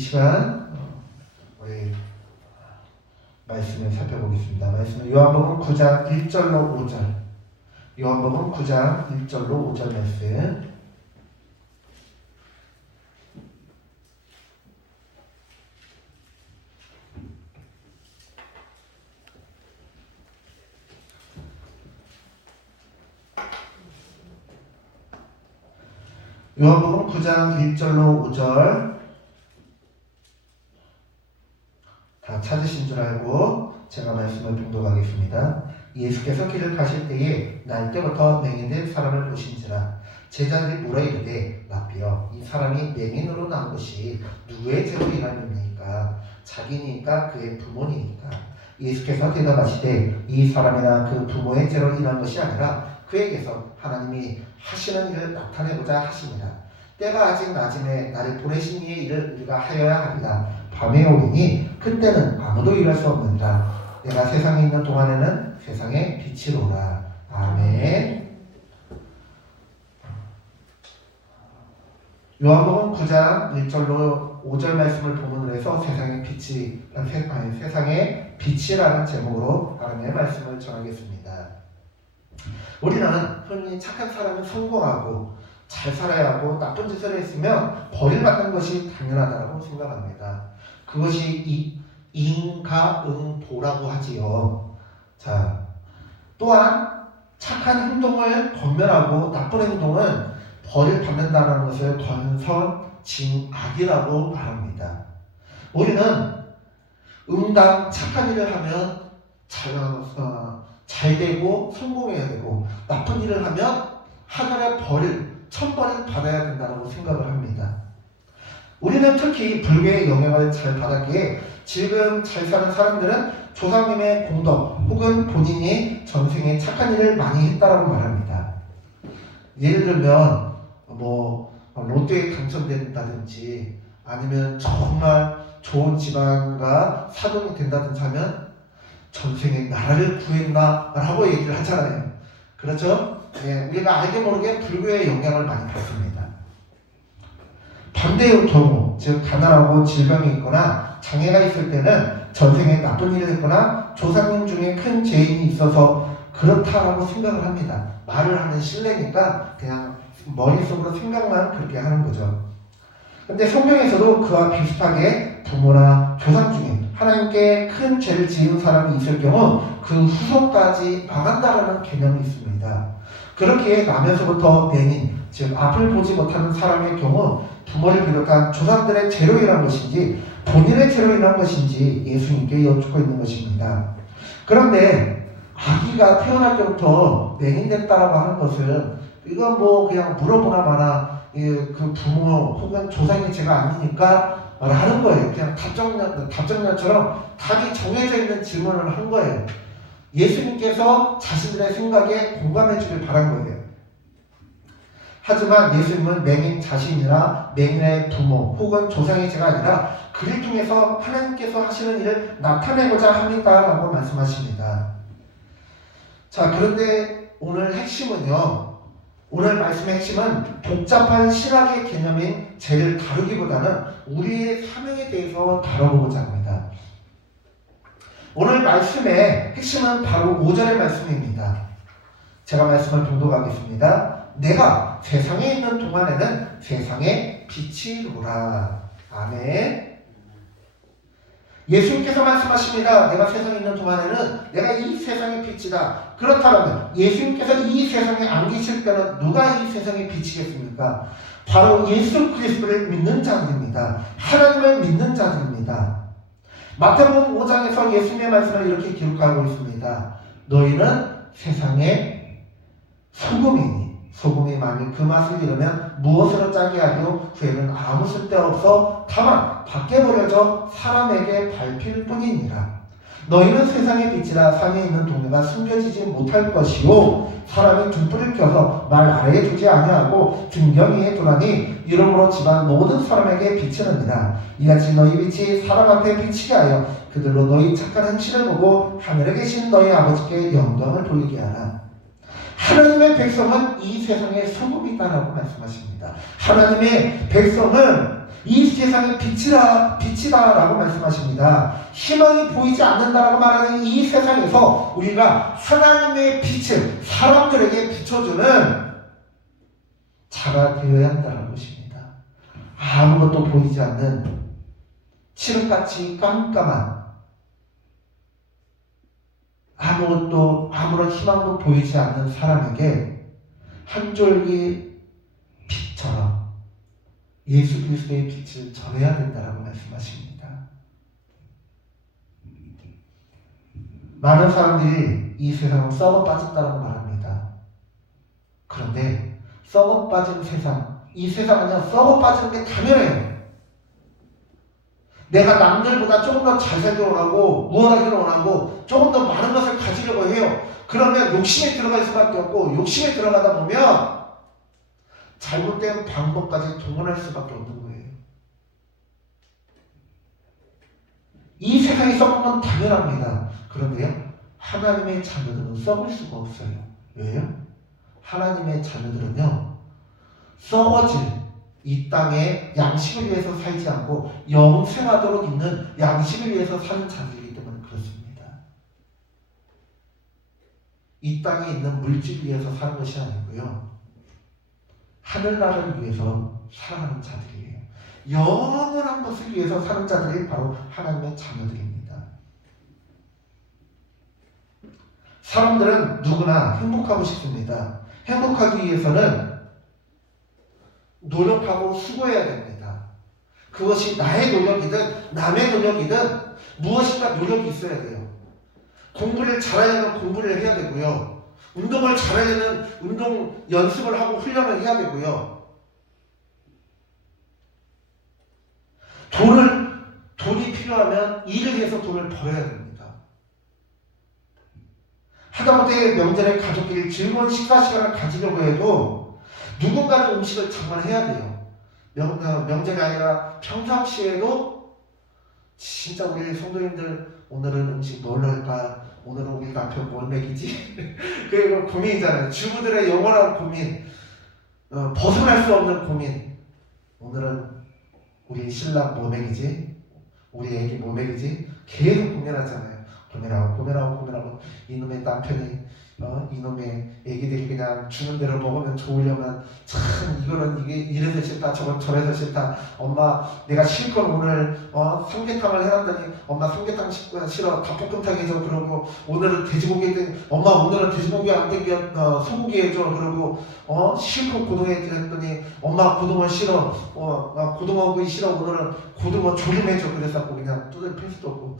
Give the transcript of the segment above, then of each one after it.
시간 우리 말씀을 살펴보겠습니다. 말씀은 요한복음 9장 1절로 5절. 요한복음 9장 1절로 5절 말씀. 요한복음 9장 1절로 5절. 다 찾으신 줄 알고 제가 말씀을 봉독하겠습니다. 예수께서 길을 가실 때에 날 때부터 맹인된 사람을 보신지라. 제자들이 물어 이르되 라삐여, 이 사람이 맹인으로 난 것이 누구의 죄로 인함입니까? 자기니까 그의 부모니까? 예수께서 대답하시되 이 사람이나 그 부모의 죄로 인한 것이 아니라 그에게서 하나님이 하시는 일을 나타내고자 하시니라. 때가 아직 낮음에 나를 보내신 이의 일을 우리가 하여야 합니다. 밤에 오리니 그때는 아무도 일할 수 없느니라. 내가 세상에 있는 동안에는 세상의 빛이로라. 아멘. 요한복음 9장 1절로 5절 말씀을 본문으로 해서 세상의 빛이라는 제목으로 하나님의 말씀을 전하겠습니다. 우리는 흔히 착한 사람은 성공하고 잘 살아야 하고 나쁜 짓을 했으면 벌을받는 것이 당연하다고 생각합니다. 그것이 인과응보라고 하지요. 자, 또한 착한 행동을 권면하고 나쁜 행동은 벌을 받는다는 것을 권선징악이라고 말합니다. 우리는 응당 착한 일을 하면 잘 되고 성공해야 되고, 나쁜 일을 하면 하늘의 벌을 천벌을 받아야 된다고 생각을 합니다. 우리는 특히 불교의 영향을 잘 받았기에 지금 잘 사는 사람들은 조상님의 공덕 혹은 본인이 전생에 착한 일을 많이 했다라고 말합니다. 예를 들면 로또에 당첨된다든지 아니면 정말 좋은 집안과 사돈이 된다든지 하면 전생에 나라를 구했나 라고 얘기를 하잖아요. 그렇죠? 네, 우리가 알게 모르게 불교의 영향을 많이 받습니다. 반대의 경우, 즉 가난하고 질병이 있거나 장애가 있을 때는 전생에 나쁜 일을 했거나 조상님 중에 큰 죄인이 있어서 그렇다라고 생각을 합니다. 말을 하는 신뢰니까 그냥 머릿속으로 생각만 그렇게 하는 거죠. 근데 성경에서도 그와 비슷하게 부모나 조상 중에 하나님께 큰 죄를 지은 사람이 있을 경우 그 후손까지 망한다라는 개념이 있습니다. 그렇기에 나면서부터 맹인, 즉 앞을 보지 못하는 사람의 경우 부모를 비롯한 조상들의 죄로 인한 것인지 본인의 죄로 인한 것인지 예수님께 여쭙고 있는 것입니다. 그런데 아기가 태어날 때부터 맹인됐다라고 하는 것은 이건 그냥 물어보나 마나 그 부모 혹은 조상의 죄가 아니니까 말하는 거예요. 그냥 답정년처럼 답이 정해져 있는 질문을 한 거예요. 예수님께서 자신들의 생각에 공감해 주길 바란 거예요. 하지만 예수님은 맹인 자신이나 맹인의 부모 혹은 조상의 죄가 아니라 그를 통해서 하나님께서 하시는 일을 나타내고자 합니다라고 말씀하십니다. 자, 그런데 오늘 말씀의 핵심은 복잡한 신학의 개념인 죄를 다루기보다는 우리의 사명에 대해서 다뤄보고자 합니다. 오늘 말씀의 핵심은 바로 5절의 말씀입니다. 제가 말씀을 봉독하겠습니다. 내가 세상에 있는 동안에는 세상의 빛이로라. 아멘. 예수님께서 말씀하십니다. 내가 세상에 있는 동안에는 내가 이 세상의 빛이다. 그렇다면 예수님께서 이 세상에 안 계실 때는 누가 이 세상의 빛이겠습니까? 바로 예수 그리스도를 믿는 자들입니다. 하나님을 믿는 자들입니다. 마태복음 5장에서 예수님의 말씀을 이렇게 기록하고 있습니다. 너희는 세상의 소금이니 소금이 만일 그 맛을 잃으면 무엇으로 짜게 하려 후에는 아무 쓸데없어 다만 밖에 버려져 사람에게 밟힐 뿐이니라. 너희는 세상의 빛이라 산에 있는 동네가 숨겨지지 못할 것이요 사람이 등불을 켜서 말 아래에 두지 아니하고 등경 위에 두나니 이러므로 집안 모든 사람에게 비치느니라. 이같이 너희 빛이 사람 앞에 비치게 하여 그들로 너희 착한 행실을 보고 하늘에 계신 너희 아버지께 영광을 돌리게 하라. 하나님의 백성은 이 세상의 소금이다라고 말씀하십니다. 하나님의 백성은 이 세상이 빛이다라고 말씀하십니다. 희망이 보이지 않는다라고 말하는 이 세상에서 우리가 하나님의 빛을 사람들에게 비춰주는 자가 되어야 한다는 것입니다. 아무것도 보이지 않는 칠흑같이 깜깜한, 아무런 희망도 보이지 않는 사람에게 한 줄기 빛처럼 예수 그리스도의 빛을 전해야 된다라고 말씀하십니다. 많은 사람들이 이 세상은 썩어 빠졌다고 말합니다. 그런데 썩어 빠진 세상, 이 세상은요 썩어 빠지는 게 당연해요. 내가 남들보다 조금 더 잘살기를 원하고 무엇하기를 원하고 조금 더 많은 것을 가지려고 해요. 그러면 욕심에 들어갈 수밖에 없고, 욕심에 들어가다 보면 잘못된 방법까지 동원할 수밖에 없는 거예요. 이 세상이 썩은 건 당연합니다. 그런데요, 하나님의 자녀들은 썩을 수가 없어요. 왜요? 하나님의 자녀들은요, 썩어질 이 땅에 양식을 위해서 살지 않고 영생하도록 있는 양식을 위해서 사는 자들이기 때문에 그렇습니다. 이 땅에 있는 물질을 위해서 사는 것이 아니고요, 하늘나라를 위해서 살아가는 자들이에요. 영원한 것을 위해서 사는 자들이 바로 하나님의 자녀들입니다. 사람들은 누구나 행복하고 싶습니다. 행복하기 위해서는 노력하고 수고해야 됩니다. 그것이 나의 노력이든 남의 노력이든 무엇인가 노력이 있어야 돼요. 공부를 잘하려면 공부를 해야 되고요. 운동을 잘하려면 운동 연습을 하고 훈련을 해야 되고요. 돈이 필요하면 일을 해서 돈을 벌어야 됩니다. 하다못해 명절에 가족끼리 즐거운 식사 시간을 가지려고 해도 누군가는 음식을 정말 해야 돼요. 명절이 아니라 평상시에도 진짜 우리 성도님들 오늘은 음식 뭘 할까? 오늘은 우리 남편 뭘 먹이지? 그리고 고민이잖아요. 주부들의 영원한 고민, 벗어날 수 없는 고민. 오늘은 우리 신랑 뭐 먹이지? 우리 애기 뭐 먹이지? 계속 고민하잖아요. 고민하고 이놈의 남편이 이놈의 애기들이 그냥 주는 대로 먹으면 좋으려면 참 이거는 이게 이래서 싫다 저건 저래서 싫다. 엄마 내가 실컷 오늘 삼계탕을 해놨더니 엄마 삼계탕 싫어 닭볶음탕 해줘. 그러고 오늘은 돼지고기 했더니 엄마 오늘은 돼지고기 안 땡겨 소고기 해줘. 그러고 실컷 고등어 했더니 엄마 고등어 싫어. 고등어구이 싫어. 오늘은 고등어 조림 해줘. 그래서 그냥 뚜들 필 수도 없고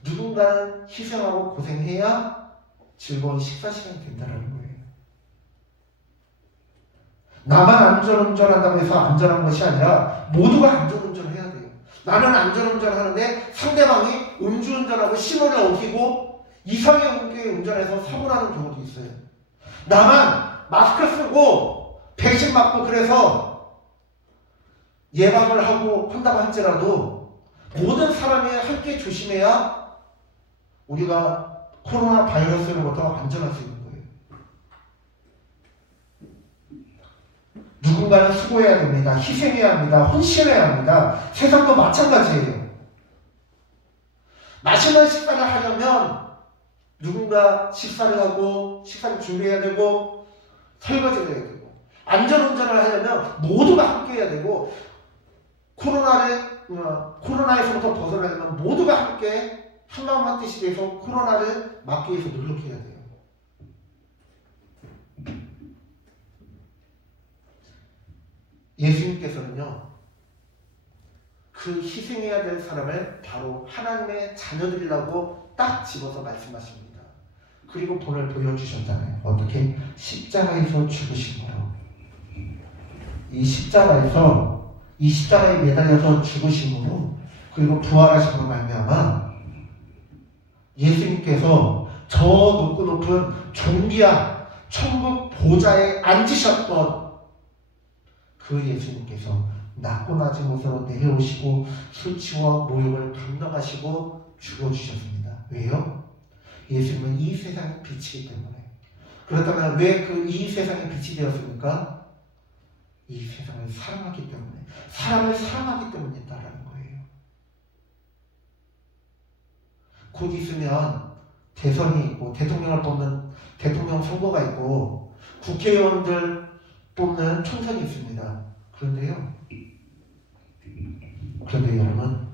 누군가는 희생하고 고생해야 즐거운 식사 시간이 된다는 거예요. 나만 안전운전한다고 해서 안전한 것이 아니라 모두가 안전운전을 해야 돼요. 나는 안전운전하는데 상대방이 음주운전하고 신호를 어기고 이상하게 운전해서 사고 나는 경우도 있어요. 나만 마스크 쓰고 백신 맞고 그래서 예방을 하고 한다고 할지라도 모든 사람이 함께 조심해야 우리가 코로나 바이러스로부터 안전할 수 있는 거예요. 누군가는 수고해야 됩니다. 희생해야 합니다. 헌신해야 합니다. 세상도 마찬가지예요. 맛있는 식사를 하려면 누군가 식사를 하고 식사를 준비해야 되고 설거지를 해야 되고 안전운전을 하려면 모두가 함께 해야 되고 코로나에서부터 벗어나려면 모두가 함께 한마음 한뜻이 돼서 코로나를 막기 위해서 노력해야 돼요. 예수님께서는요, 그 희생해야 될 사람을 바로 하나님의 자녀들이라고 딱 집어서 말씀하십니다. 그리고 본을 보여주셨잖아요. 어떻게? 십자가에서 죽으심으로. 이 십자가에 매달려서 죽으심으로 그리고 부활하심으로 말미암아 예수님께서 저 높은 존귀한 천국 보좌에 앉으셨던 그 예수님께서 낮고 낮은 곳으로 내려오시고 수치와 모욕을 감당하시고 죽어주셨습니다. 왜요? 예수님은 이 세상의 빛이기 때문에. 그렇다면 왜 이 세상의 빛이 되었습니까? 이 세상을 사랑하기 때문에, 사람을 사랑하기 때문이다라는 거예요. 곧 있으면 대선이 있고 대통령을 뽑는 대통령 선거가 있고 국회의원들 뽑는 총선이 있습니다. 그런데 여러분,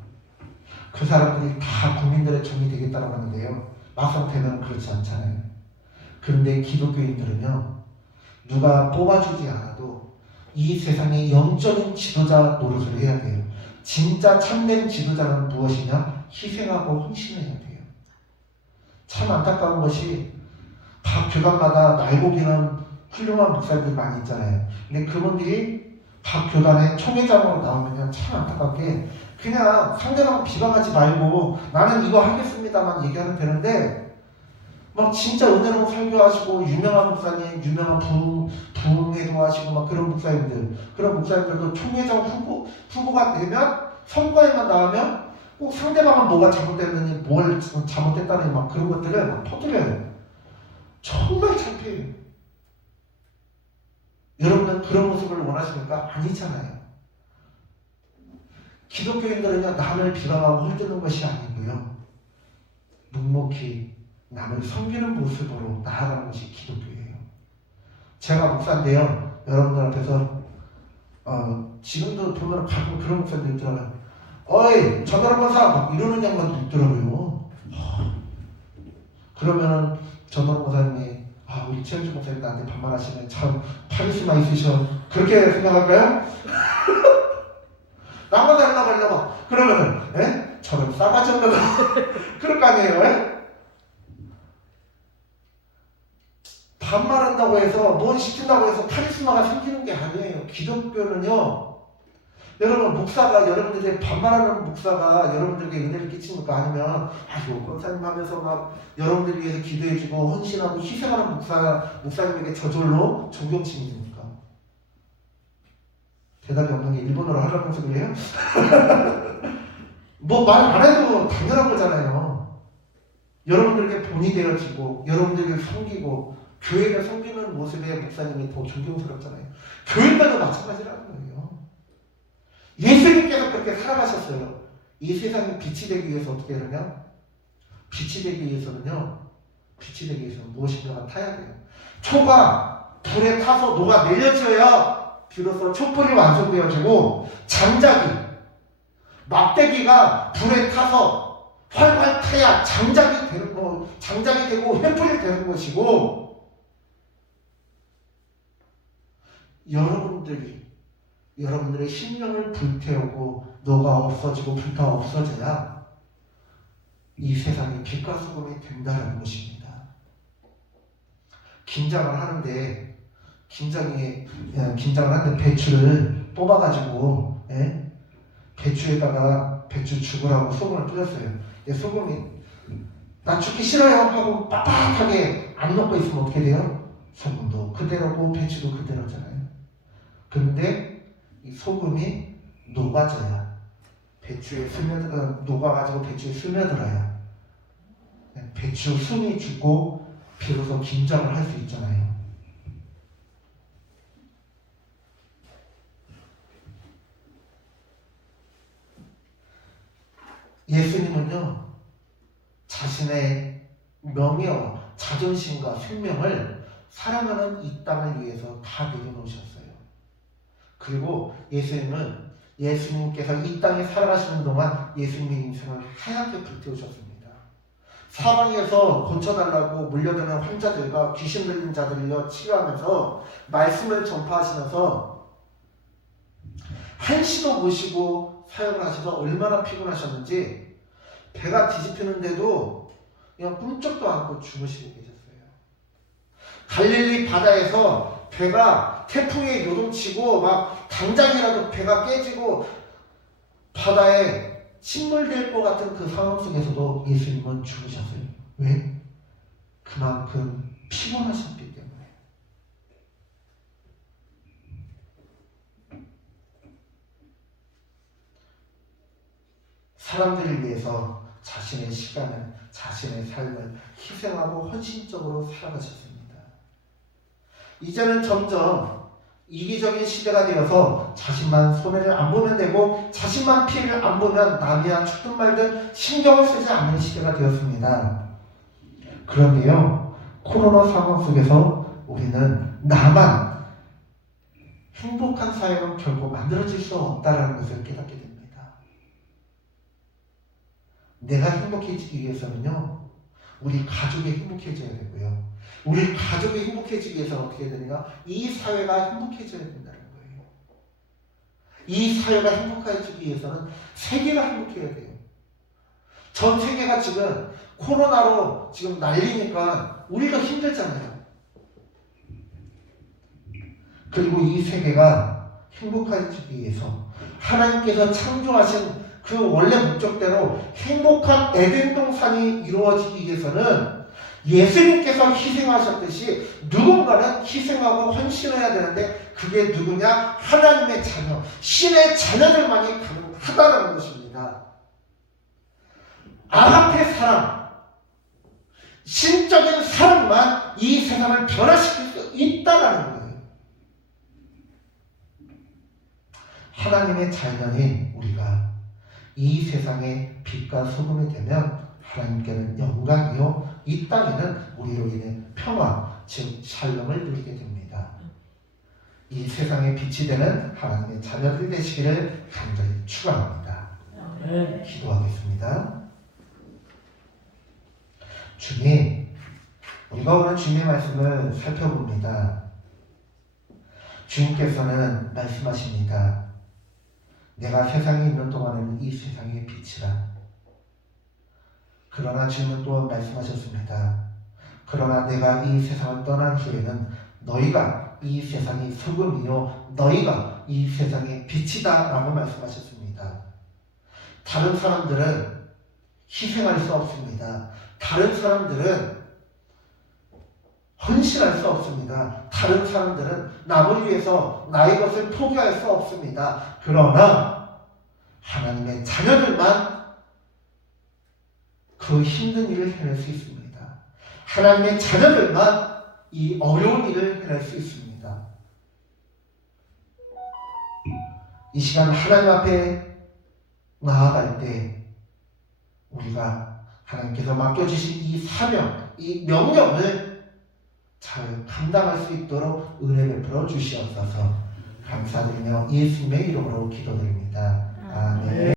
그 사람들이 다 국민들의 종이 되겠다고 하는데요, 막상 되면 그렇지 않잖아요. 그런데 기독교인들은요, 누가 뽑아주지 않아도 이 세상의 영적인 지도자 노릇을 해야 돼요. 진짜 참된 지도자는 무엇이냐? 희생하고 헌신해야 돼요. 참 안타까운 것이 각 교단마다 날고기는 훌륭한 목사님들이 많이 있잖아요. 근데 그분들이 각 교단의 총회장으로 나오면 참 안타깝게 그냥 상대방 비방하지 말고 나는 이거 하겠습니다만 얘기하면 되는데, 막 진짜 은혜로운 설교하시고 유명한 목사님, 유명한 부흥회도 하시고 막 그런 목사님들도 총회장 후보가 되면 선거에만 나오면 꼭 상대방은 뭐가 잘못됐느니 뭘 잘못됐다니 막 그런 것들을 막 퍼뜨려요. 정말 창피해요. 여러분은 그런 모습을 원하십니까? 아니잖아요. 기독교인들은요, 남을 비방하고 헐뜯는 것이 아니고요, 묵묵히 남을 섬기는 모습으로 나아가는 것이 기독교예요. 제가 목사인데요, 여러분들 앞에서 지금도 보면 가끔 그런 목사님들 있잖아요. 어이 전도를 권사 막 이러는 양반도 있더라고요. 그러면은 전도를 권사님이 우리 최현주 목사님 나한테 반말하시면 참 카리스마 있으셔, 그렇게 생각할까요? 나만 달라고 그러면은 저런 싸가지 없는 그럴 거 아니에요? 반말한다고 해서 뭘 시킨다고 해서 카리스마가 생기는 게 아니에요. 기독교는요, 여러분, 목사가 여러분들에게 반말하는 목사가 여러분들에게 은혜를 끼칩니까? 아니면 권사님 하면서 막 여러분들 위해서 기도해주고 헌신하고 희생하는 목사님에게 저절로 존경심입니까? 대답이 없는 게 일본어로 하라는 소리예요? 뭐 말 안 해도 당연한 거잖아요. 여러분들에게 본이 되어지고 여러분들에게 섬기고 교회를 섬기는 모습의 목사님이 더 존경스럽잖아요. 교회들도 마찬가지라는 거예요. 예수님께서 그렇게 살아가셨어요. 이 세상에 빛이 되기 위해서 어떻게 하느냐? 빛이 되기 위해서는 무엇인가가 타야 돼요. 초가 불에 타서 녹아 내려져야 비로소 촛불이 완성되어지고, 막대기가 불에 타서 활활 타야 장작이 되고 횃불이 되는 것이고, 여러분들의 심령을 불태우고 너가 없어지고 불타 없어져야 이 세상이 빛과 소금이 된다는 것입니다. 김장을 하는데 배추를 뽑아가지고 배추에다가 배추 죽으라고 소금을 뿌렸어요. 소금이 나 죽기 싫어요 하고 빳빳하게 안 넣고 있으면 어떻게 돼요? 소금도 그대로고 배추도 그대로잖아요. 그런데 이 소금이 녹아져야 녹아가지고 배추에 스며들어야 배추 숨이 죽고 비로소 김장을 할 수 있잖아요. 예수님은요, 자신의 명예와 자존심과 생명을 사랑하는 이 땅을 위해서 다 내려놓으셨어요. 그리고 예수님께서 이 땅에 살아가시는 동안 예수님의 인생을 하얗게 불태우셨습니다. 사방에서 고쳐달라고 물려드는 환자들과 귀신 들린 자들을 치료하면서 말씀을 전파하시면서 한시도 모시고 사역을 하셔서 얼마나 피곤하셨는지 배가 뒤집히는데도 그냥 꿈쩍도 않고 주무시고 계셨어요. 갈릴리 바다에서 배가 태풍에 요동치고 막 당장이라도 배가 깨지고 바다에 침몰될 것 같은 그 상황 속에서도 예수님은 주무셨어요. 왜? 그만큼 피곤하셨기 때문에. 사람들을 위해서 자신의 시간을, 자신의 삶을 희생하고 헌신적으로 살아가셨습니다. 이제는 점점 이기적인 시대가 되어서 자신만 손해를 안 보면 되고 자신만 피해를 안 보면 남이야 죽든 말든 신경을 쓰지 않는 시대가 되었습니다. 그런데요, 코로나 상황 속에서 우리는 나만 행복한 사회는 결코 만들어질 수 없다는 것을 깨닫게 됩니다. 내가 행복해지기 위해서는요, 우리 가족이 행복해져야 되고요. 우리 가족이 행복해지기 위해서는 어떻게 해야 되는가? 이 사회가 행복해져야 된다는 거예요. 이 사회가 행복해지기 위해서는 세계가 행복해야 돼요. 전 세계가 지금 코로나로 지금 난리니까 우리가 힘들잖아요. 그리고 이 세계가 행복해지기 위해서 하나님께서 창조하신 그 원래 목적대로 행복한 에덴 동산이 이루어지기 위해서는 예수님께서 희생하셨듯이 누군가는 희생하고 헌신해야 되는데 그게 누구냐? 하나님의 자녀, 신의 자녀들만이 가능하다는 것입니다. 아합의 사랑, 신적인 사랑만 이 세상을 변화시킬 수 있다는 거예요. 하나님의 자녀인 우리가 이 세상의 빛과 소금이 되면 하나님께는 영광이요, 이 땅에는 우리로 인해 평화, 즉 샬롬을 누리게 됩니다. 이 세상의 빛이 되는 하나님의 자녀들 되시기를 간절히 축원합니다. 기도하겠습니다. 주님, 우리가 오늘 주님의 말씀을 살펴봅니다. 주님께서는 말씀하십니다. 내가 세상에 있는 동안에는 이 세상의 빛이라. 그러나 주님은 또 말씀하셨습니다. 그러나 내가 이 세상을 떠난 후에는 너희가 이 세상의 소금이요 너희가 이 세상의 빛이다 라고 말씀하셨습니다. 다른 사람들은 희생할 수 없습니다. 다른 사람들은 헌신할 수 없습니다. 다른 사람들은 남을 위해서 나의 것을 포기할 수 없습니다. 그러나 하나님의 자녀들만 그 힘든 일을 해낼 수 있습니다. 하나님의 자녀들만 이 어려운 일을 해낼 수 있습니다. 이 시간 하나님 앞에 나아갈 때 우리가 하나님께서 맡겨주신 이 사명, 이 명령을 잘 감당할 수 있도록 은혜 베풀어 주시옵소서. 감사드리며 예수님의 이름으로 기도드립니다. 아멘.